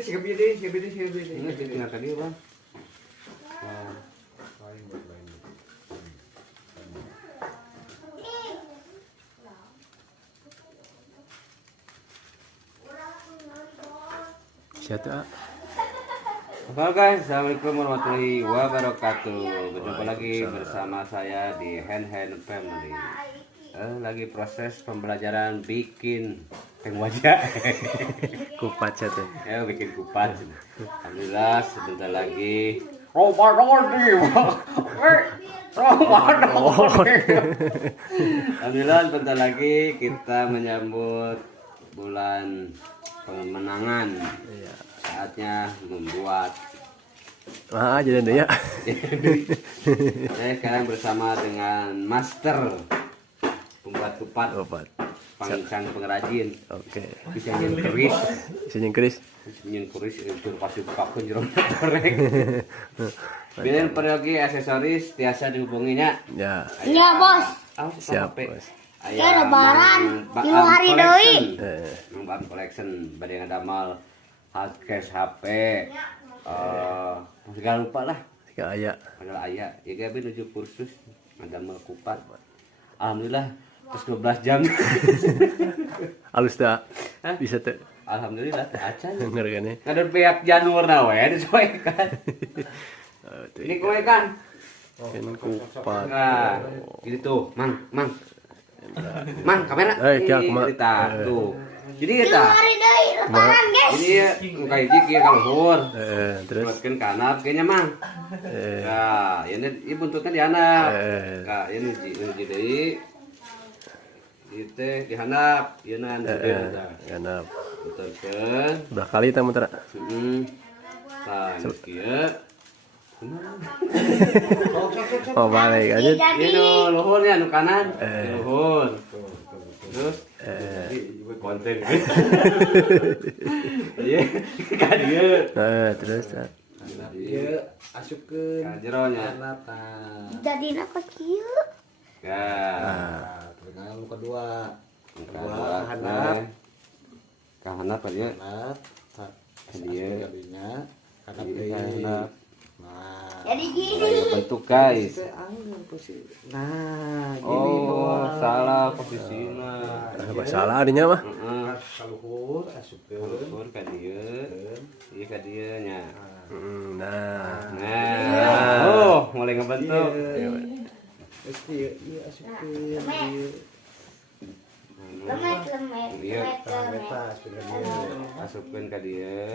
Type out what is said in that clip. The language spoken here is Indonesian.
Ini tinggal tadi bang. Siapa? Halo guys, assalamualaikum warahmatullahi wabarakatuh. Berjumpa lagi bersama saya di Hand Family. Lagi proses pembelajaran bikin peng wajah. Kupat tuh. Ya bikin kupat. Alhamdulillah sebentar lagi. Alhamdulillah sebentar lagi kita menyambut bulan pemenangan. Saatnya membuat. Jadi deh ya. Saya sekarang bersama dengan master pembuat kupat. Pangcang pengrajin. Oke. Bisa nyengkeris. Nyengkeris itu pasti pakai jeruk goreng. Bila pergi aksesoris tiasa dihubunginya. Ya. Iya bos. Siap bos. Ya lebaran 3 hari deui. Bang collection bade ngadamal hardcase HP. Segala lupa lah. Segala aya. Padahal aya. Ya gawe menuju kursus ngadamal kupat. Alhamdulillah terus 12 jam. Halus dah. Bisa tuh. Alhamdulillah acan. Denger kan ya. Ada pihak janur na we disesuaikan. Ini koekan. Kan kupat. Nah, gitu tuh, Mang. Mang, kamera. Kieu kumaha? Kita tuh. Jadi kita. 3 hari deui lebaran guys. Ini muka hiji kieu ka luhur. Terus Buatkeun ka handap kayaknya, Mang. Nah, ini buntutnya di handap. Nah, ini hiji deui. Itu di handap, ieu na ganap. Puterkeun. Udah kali teh muter. Heeh. Tah, kieu. Oh, balik aja. Ini luhurnya nu kanan, luhur. Terus konten. Iya, ka dieu. Terus Ieu asupkeun Ka jeronya. Jadina ka kieu. Ya. Dengan lu kedua Ka handap handap dia. handap Dia kalinya handap Iya, deui. handap. Nah, Jadi gini. Ayo bentuk guys. teh anggur posisi. Nah, gini Oh, doang. salah posisinya. salah adinya mah. Heeh. Kaluhur asupkeun. Luhur ka dieu. Ieu ka dieu nya. Nah. Nah. Oh, mulai ngebentuk. Terus ieu asupkeun. Lemet. Iya. Eta asupkeun. Asupkeun ka dieu.